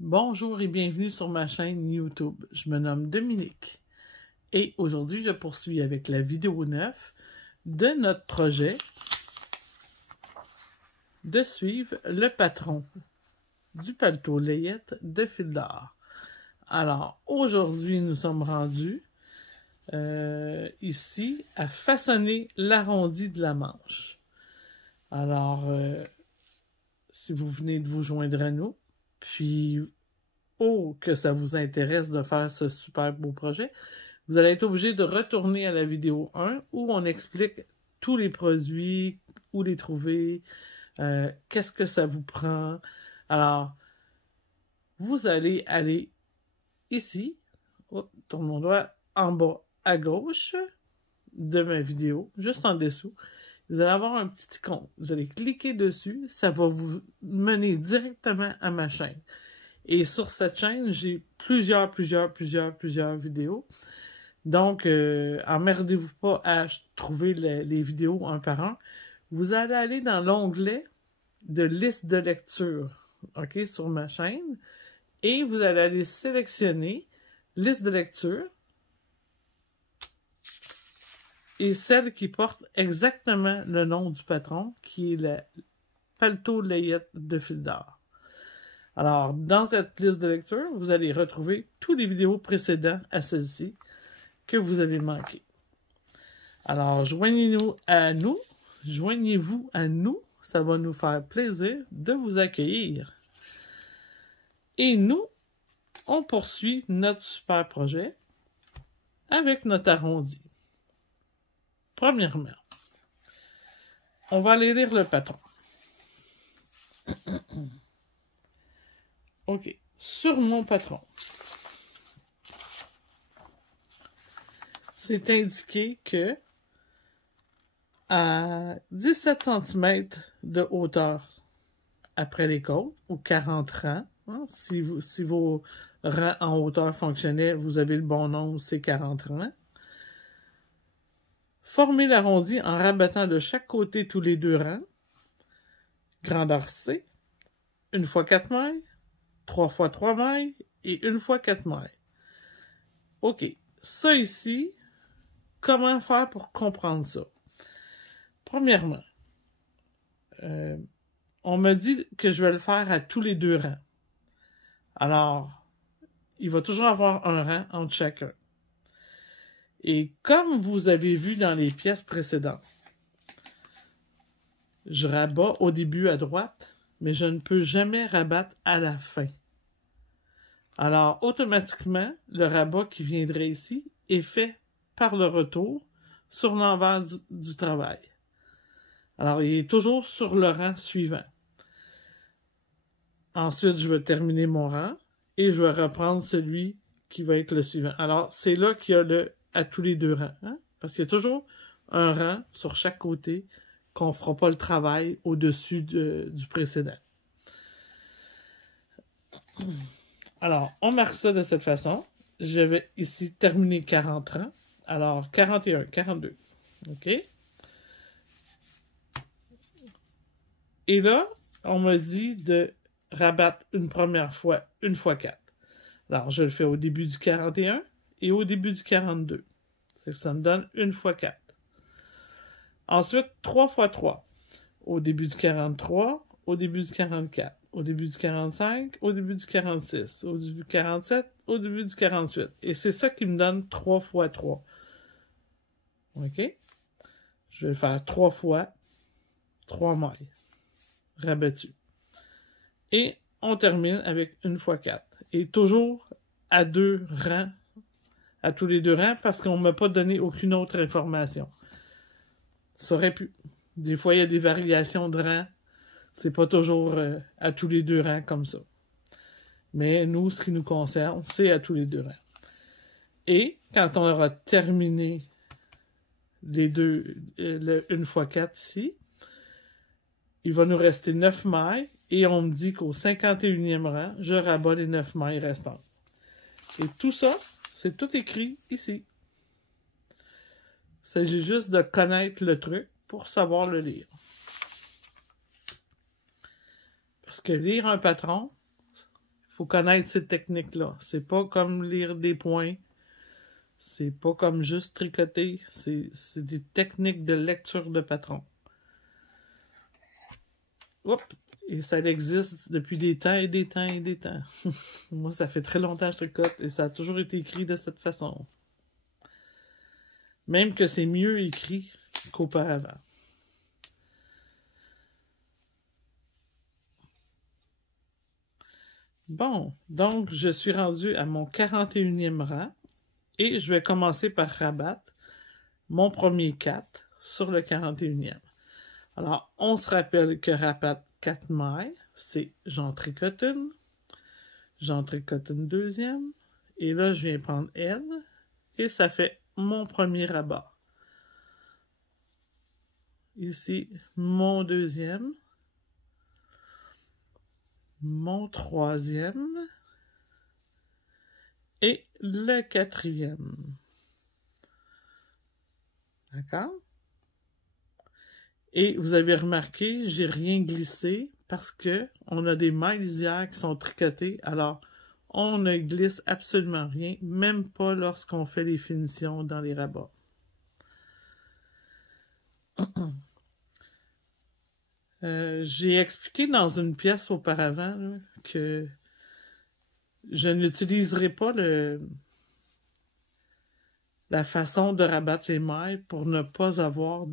Bonjour et bienvenue sur ma chaîne YouTube. Je me nomme Dominique et aujourd'hui je poursuis avec la vidéo 9 de notre projet de suivre le patron du paletot layette de fil d'or. Alors aujourd'hui nous sommes rendus ici à façonner l'arrondi de la manche. Alors si vous venez de vous joindre à nous, puis que ça vous intéresse de faire ce super beau projet, vous allez être obligé de retourner à la vidéo 1 où on explique tous les produits, où les trouver, qu'est-ce que ça vous prend. Alors, vous allez aller ici, tourne mon doigt en bas à gauche de ma vidéo, juste en dessous. Vous allez avoir un petit icône. Vous allez cliquer dessus, ça va vous mener directement à ma chaîne. Et sur cette chaîne, j'ai plusieurs vidéos. Donc, emmerdez-vous pas à trouver les vidéos un par un. Vous allez aller dans l'onglet de liste de lecture, OK, sur ma chaîne. Et vous allez aller sélectionner liste de lecture et celle qui porte exactement le nom du patron, qui est le paletot layette de fil d'or. Alors, dans cette liste de lecture, vous allez retrouver toutes les vidéos précédentes à celle-ci que vous avez manquées. Alors, joignez-vous à nous, ça va nous faire plaisir de vous accueillir. Et nous, on poursuit notre super projet avec notre arrondi. Premièrement, on va aller lire le patron. OK. Sur mon patron, c'est indiqué que à 17 cm de hauteur après les côtes, ou 40 rangs, hein, si vos rangs en hauteur fonctionnaient, vous avez le bon nombre, c'est 40 rangs. Formez l'arrondi en rabattant de chaque côté tous les deux rangs. Grandeur C, 1 x 4 mailles, 3 x 3 mailles et 1 x 4 mailles. OK. Ça ici, comment faire pour comprendre ça? Premièrement, on me dit que je vais le faire à tous les deux rangs. Alors, il va toujours avoir un rang entre chacun. Et comme vous avez vu dans les pièces précédentes, je rabats au début à droite, mais je ne peux jamais rabattre à la fin. Alors, automatiquement, le rabat qui viendrait ici est fait par le retour sur l'envers du travail. Alors, il est toujours sur le rang suivant. Ensuite, je vais terminer mon rang et je vais reprendre celui qui va être le suivant. Alors, c'est là qu'il y a le à tous les deux rangs, hein? Parce qu'il y a toujours un rang sur chaque côté qu'on ne fera pas le travail au-dessus du précédent. Alors, on marque ça de cette façon. Je vais ici terminer 40 rangs. Alors, 41, 42. OK? Et là, on me dit de rabattre une première fois, 1 x 4. Alors, je le fais au début du 41 et au début du 42. Ça me donne 1 x 4. Ensuite, 3 x 3. Au début du 43, au début du 44, au début du 45, au début du 46, au début du 47, au début du 48. Et c'est ça qui me donne 3 x 3. OK? Je vais faire 3 fois 3 mailles rabattues. Et on termine avec 1 x 4. Et toujours à deux rangs, à tous les deux rangs, parce qu'on ne m'a pas donné aucune autre information. Ça aurait pu. Des fois, il y a des variations de rangs. C'est pas toujours à tous les deux rangs comme ça. Mais nous, ce qui nous concerne, c'est à tous les deux rangs. Et quand on aura terminé les deux, le 1 x 4 ici, il va nous rester 9 mailles et on me dit qu'au 51e rang, je rabats les 9 mailles restantes. Et tout ça, c'est tout écrit ici. Il s'agit juste de connaître le truc pour savoir le lire. Parce que lire un patron, il faut connaître ces techniques-là. C'est pas comme lire des points. C'est pas comme juste tricoter. C'est des techniques de lecture de patron. Oups! Et ça existe depuis des temps et des temps et des temps. Moi, ça fait très longtemps que je tricote et ça a toujours été écrit de cette façon. Même que c'est mieux écrit qu'auparavant. Bon, donc je suis rendu à mon 41e rang et je vais commencer par rabattre mon premier 4 sur le 41e. Alors, on se rappelle que rabattre 4 mailles, c'est j'en tricote une deuxième, et là je viens prendre elle, et ça fait mon premier rabat. Ici, mon deuxième, mon troisième, et le quatrième. D'accord? Et vous avez remarqué, j'ai rien glissé parce que on a des mailles lisières qui sont tricotées, alors on ne glisse absolument rien, même pas lorsqu'on fait les finitions dans les rabats. J'ai expliqué dans une pièce auparavant là, que je n'utiliserai pas la façon de rabattre les mailles pour ne pas avoir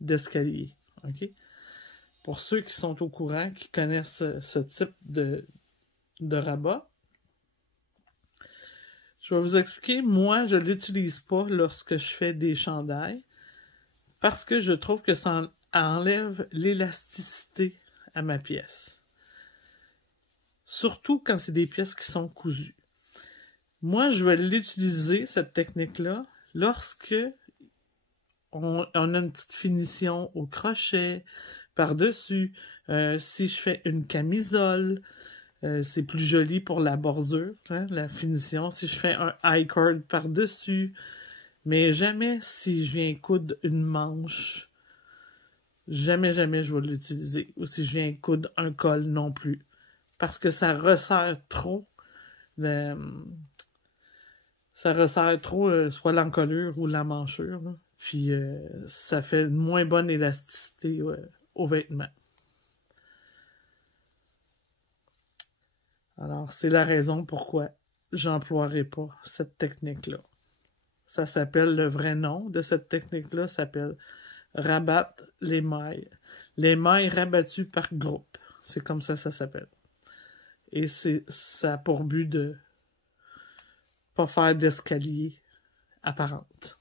d'escalier. OK? Pour ceux qui sont au courant, qui connaissent ce type de rabat, je vais vous expliquer. Moi, je ne l'utilise pas lorsque je fais des chandails parce que je trouve que ça enlève l'élasticité à ma pièce. Surtout quand c'est des pièces qui sont cousues. Moi, je vais l'utiliser, cette technique-là, lorsque on a une petite finition au crochet, par-dessus. Si je fais une camisole, c'est plus joli pour la bordure, hein, la finition. Si je fais un I-cord par-dessus, mais jamais si je viens coudre une manche, jamais je vais l'utiliser. Ou si je viens coudre un col non plus. Parce que ça resserre trop soit l'encolure ou la manchure. Là. Puis ça fait une moins bonne élasticité aux vêtements. Alors, c'est la raison pourquoi j'emploierai pas cette technique-là. Ça s'appelle, le vrai nom de cette technique-là s'appelle rabattre les mailles. Les mailles rabattues par groupe. C'est comme ça s'appelle. Et ça a pour but de pas faire d'escalier apparente.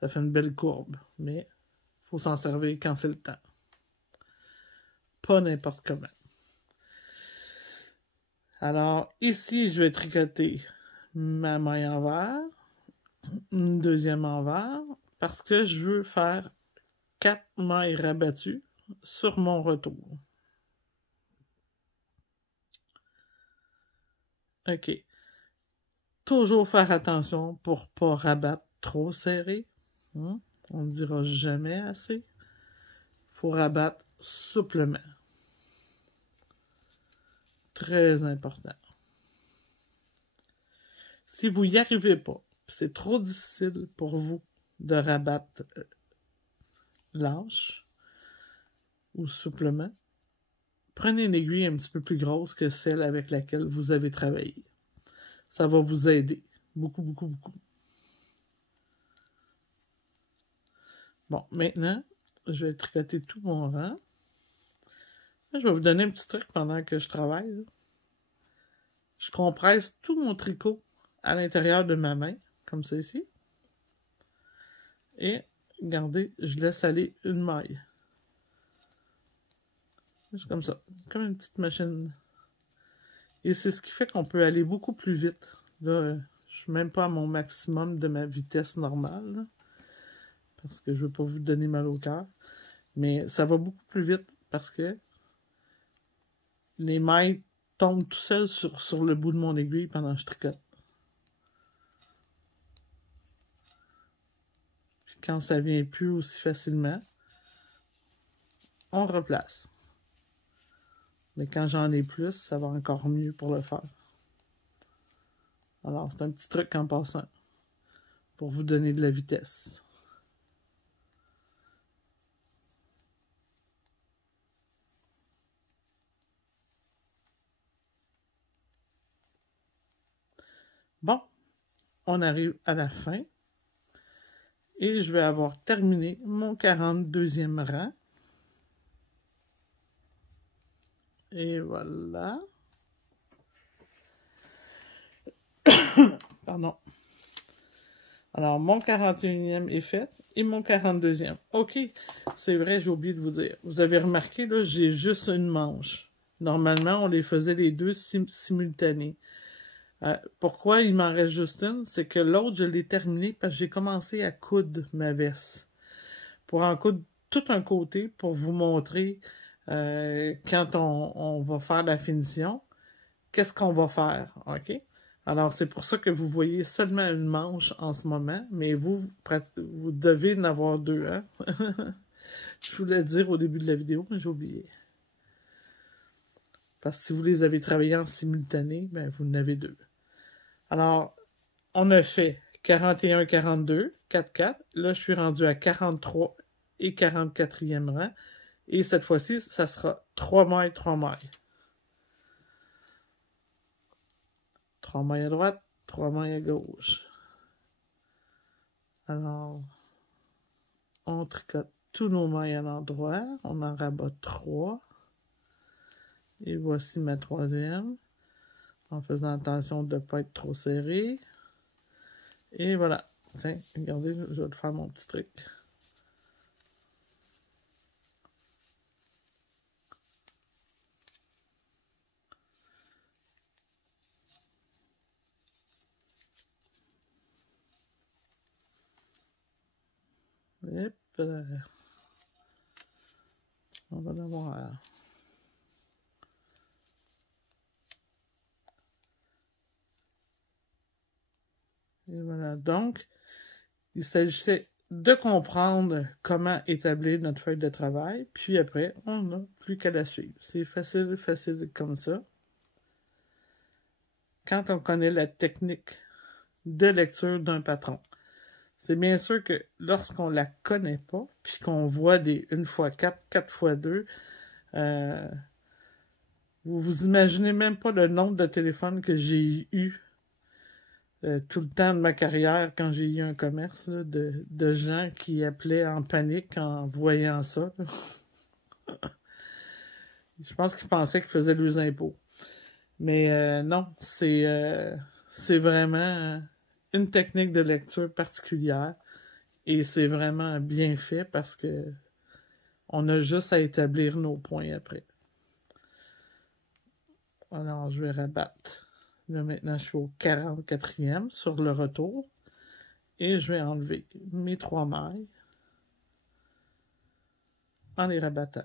Ça fait une belle courbe, mais il faut s'en servir quand c'est le temps. Pas n'importe comment. Alors, ici, je vais tricoter ma maille envers, une deuxième envers, parce que je veux faire 4 mailles rabattues sur mon retour. OK. Toujours faire attention pour ne pas rabattre trop serré. On ne dira jamais assez. Il faut rabattre souplement. Très important. Si vous n'y arrivez pas, c'est trop difficile pour vous de rabattre lâche ou souplement, prenez une aiguille un petit peu plus grosse que celle avec laquelle vous avez travaillé. Ça va vous aider. Beaucoup, beaucoup, beaucoup. Bon, maintenant, je vais tricoter tout mon rang. Je vais vous donner un petit truc pendant que je travaille. Là. Je compresse tout mon tricot à l'intérieur de ma main, comme ça ici. Et, regardez, je laisse aller une maille. Juste comme ça, comme une petite machine. Et c'est ce qui fait qu'on peut aller beaucoup plus vite. Là, je suis même pas à mon maximum de ma vitesse normale. Là, parce que je veux pas vous donner mal au cœur. Mais ça va beaucoup plus vite parce que les mailles tombent tout seuls sur le bout de mon aiguille pendant que je tricote. Puis quand ça vient plus aussi facilement, on replace. Mais quand j'en ai plus, ça va encore mieux pour le faire. Alors, c'est un petit truc en passant pour vous donner de la vitesse. Bon, on arrive à la fin. Et je vais avoir terminé mon 42e rang. Et voilà. Pardon. Alors, mon 41e est fait et mon 42e. OK, c'est vrai, j'ai oublié de vous dire. Vous avez remarqué, là, j'ai juste une manche. Normalement, on les faisait les deux simultanés. Pourquoi il m'en reste juste une? C'est que l'autre, je l'ai terminé parce que j'ai commencé à coudre ma veste. Pour en coudre tout un côté pour vous montrer quand on va faire la finition, qu'est-ce qu'on va faire, OK? Alors, c'est pour ça que vous voyez seulement une manche en ce moment, mais vous devez en avoir deux, hein? Je voulais le dire au début de la vidéo, mais j'ai oublié. Parce que si vous les avez travaillés en simultané, ben, vous en avez deux. Alors, on a fait 41 et 42, 4-4. Là, je suis rendu à 43 et 44e rang. Et cette fois-ci, ça sera 3 mailles, 3 mailles. 3 mailles à droite, 3 mailles à gauche. Alors, on tricote tous nos mailles à l'endroit. On en rabat 3. Et voici ma troisième. En faisant attention de ne pas être trop serré. Et voilà. Tiens, regardez, je vais te faire mon petit truc. Hop là. On va l'avoir. Et voilà. Donc, il s'agissait de comprendre comment établir notre feuille de travail. Puis après, on n'a plus qu'à la suivre. C'est facile, facile comme ça. Quand on connaît la technique de lecture d'un patron. C'est bien sûr que lorsqu'on la connaît pas, puis qu'on voit des 1x4, 4x2, vous vous imaginez même pas le nombre de téléphones que j'ai eu tout le temps de ma carrière quand j'ai eu un commerce, là, de gens qui appelaient en panique en voyant ça. Je pense qu'ils pensaient qu'ils faisaient leurs impôts. Mais non, c'est vraiment une technique de lecture particulière et c'est vraiment bien fait parce que on a juste à établir nos points après. Alors, je vais rabattre. Là, maintenant, je suis au 44e sur le retour. Et je vais enlever mes 3 mailles en les rabattant.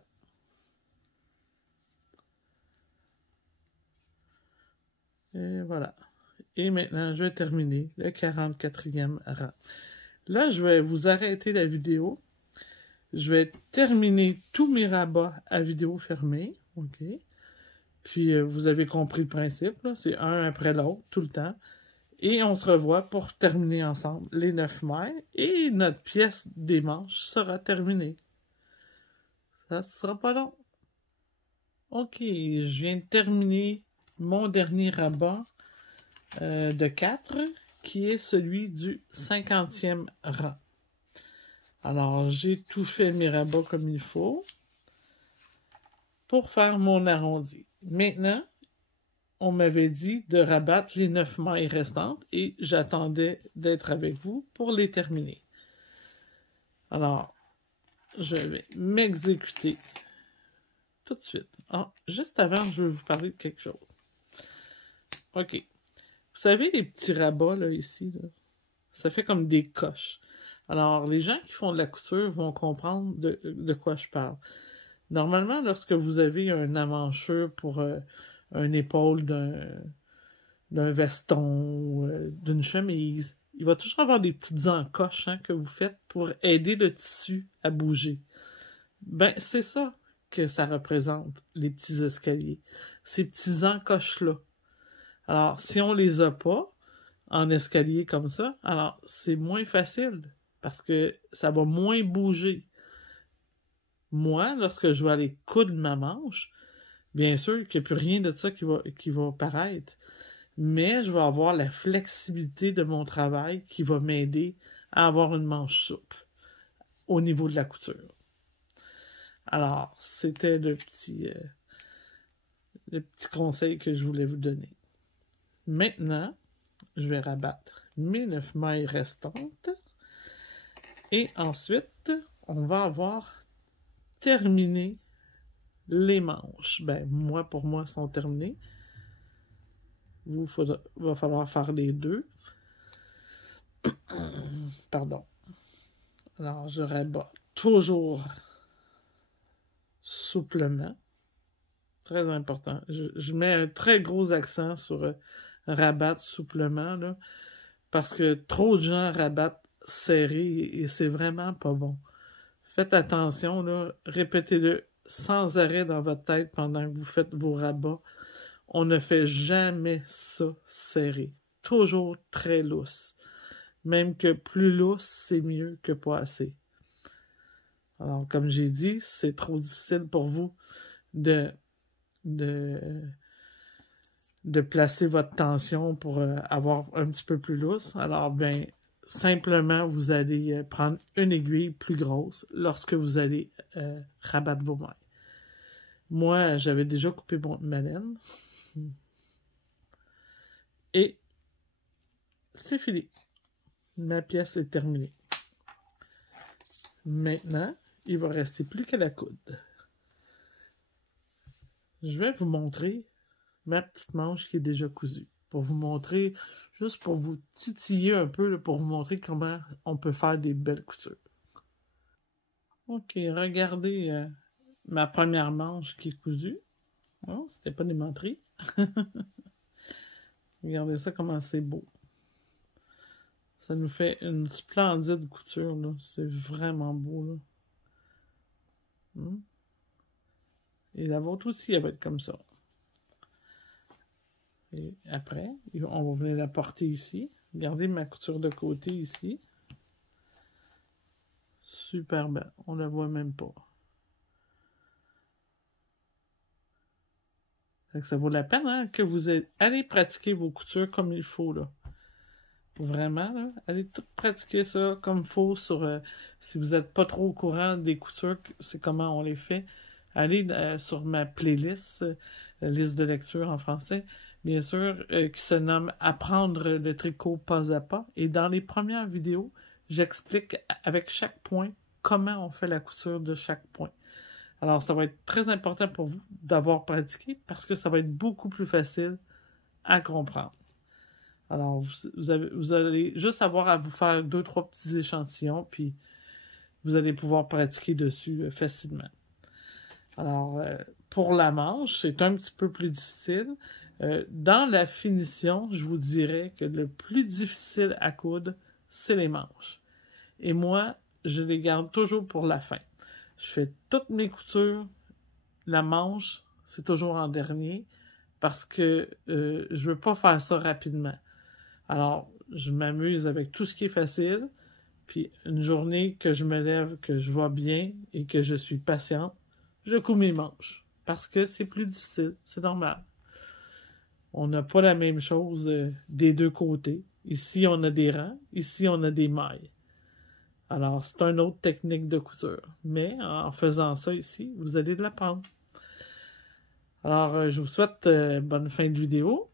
Et voilà. Et maintenant, je vais terminer le 44e rang. Là, je vais vous arrêter la vidéo. Je vais terminer tous mes rabats à vidéo fermée. OK. Puis, vous avez compris le principe. C'est un après l'autre, tout le temps. Et on se revoit pour terminer ensemble les 9 mailles. Et notre pièce des manches sera terminée. Ça ne sera pas long. OK, je viens de terminer mon dernier rabat de 4, qui est celui du 50e rang. Alors, j'ai tout fait mes rabats comme il faut pour faire mon arrondi. Maintenant, on m'avait dit de rabattre les 9 mailles restantes et j'attendais d'être avec vous pour les terminer. Alors, je vais m'exécuter tout de suite. Ah, juste avant, je vais vous parler de quelque chose. OK. Vous savez, les petits rabats, là, ici, là, ça fait comme des coches. Alors, les gens qui font de la couture vont comprendre de quoi je parle. Normalement, lorsque vous avez un amanchure pour une épaule d'un veston, d'une chemise, il va toujours avoir des petites encoches, hein, que vous faites pour aider le tissu à bouger. Ben, c'est ça. que ça représente, les petits escaliers. Ces petits encoches-là. Alors, si on les a pas en escalier comme ça, alors c'est moins facile parce que ça va moins bouger. Moi, lorsque je vais aller coudre ma manche, bien sûr qu'il n'y a plus rien de ça qui va paraître, mais je vais avoir la flexibilité de mon travail qui va m'aider à avoir une manche souple au niveau de la couture. Alors, c'était le petit conseil que je voulais vous donner. Maintenant, je vais rabattre mes 9 mailles restantes. Et ensuite, on va avoir terminé les manches. Ben, pour moi, sont terminées. Va falloir faire les deux. Pardon. Alors, je rabats toujours souplement. Très important. Je mets un très gros accent sur rabattre souplement, là, parce que trop de gens rabattent serré et c'est vraiment pas bon. Faites attention, là, répétez-le sans arrêt dans votre tête pendant que vous faites vos rabats. On ne fait jamais ça serré. Toujours très lousse. Même que plus lousse, c'est mieux que pas assez. Alors, comme j'ai dit, c'est trop difficile pour vous de placer votre tension pour avoir un petit peu plus lousse. Alors, ben, simplement, vous allez prendre une aiguille plus grosse lorsque vous allez rabattre vos mailles. Moi, j'avais déjà coupé ma laine. Et c'est fini. Ma pièce est terminée. Maintenant, il va rester plus qu'à la coude. Je vais vous montrer ma petite manche qui est déjà cousue. Pour vous montrer, juste pour vous titiller un peu, pour vous montrer comment on peut faire des belles coutures. Ok, regardez ma première manche qui est cousue. Oh, c'était pas des menteries. Regardez ça, comment c'est beau. Ça nous fait une splendide couture, là. C'est vraiment beau, là. Et la vôtre aussi, elle va être comme ça. Et après, on va venir la porter ici. Regardez ma couture de côté ici. Super belle. On la voit même pas. Ça vaut la peine, hein, que vous allez pratiquer vos coutures comme il faut, là. Vraiment, là, allez tout pratiquer ça comme il faut sur... si vous n'êtes pas trop au courant des coutures, c'est comment on les fait. Allez sur ma playlist, liste de lecture en français, bien sûr, qui se nomme « Apprendre le tricot pas à pas ». Et dans les premières vidéos, j'explique avec chaque point comment on fait la couture de chaque point. Alors, ça va être très important pour vous d'avoir pratiqué parce que ça va être beaucoup plus facile à comprendre. Alors, vous allez juste avoir à vous faire 2-3 petits échantillons, puis vous allez pouvoir pratiquer dessus facilement. Alors, pour la manche, c'est un petit peu plus difficile. Dans la finition, je vous dirais que le plus difficile à coudre, c'est les manches. Et moi, je les garde toujours pour la fin. Je fais toutes mes coutures, la manche, c'est toujours en dernier, parce que je veux pas faire ça rapidement. Alors, je m'amuse avec tout ce qui est facile, puis une journée que je me lève, que je vois bien et que je suis patiente, je couds mes manches, parce que c'est plus difficile, c'est normal. On n'a pas la même chose des deux côtés. Ici, on a des rangs, ici, on a des mailles. Alors, c'est une autre technique de couture. Mais en faisant ça ici, vous allez l'apprendre. Alors, je vous souhaite bonne fin de vidéo.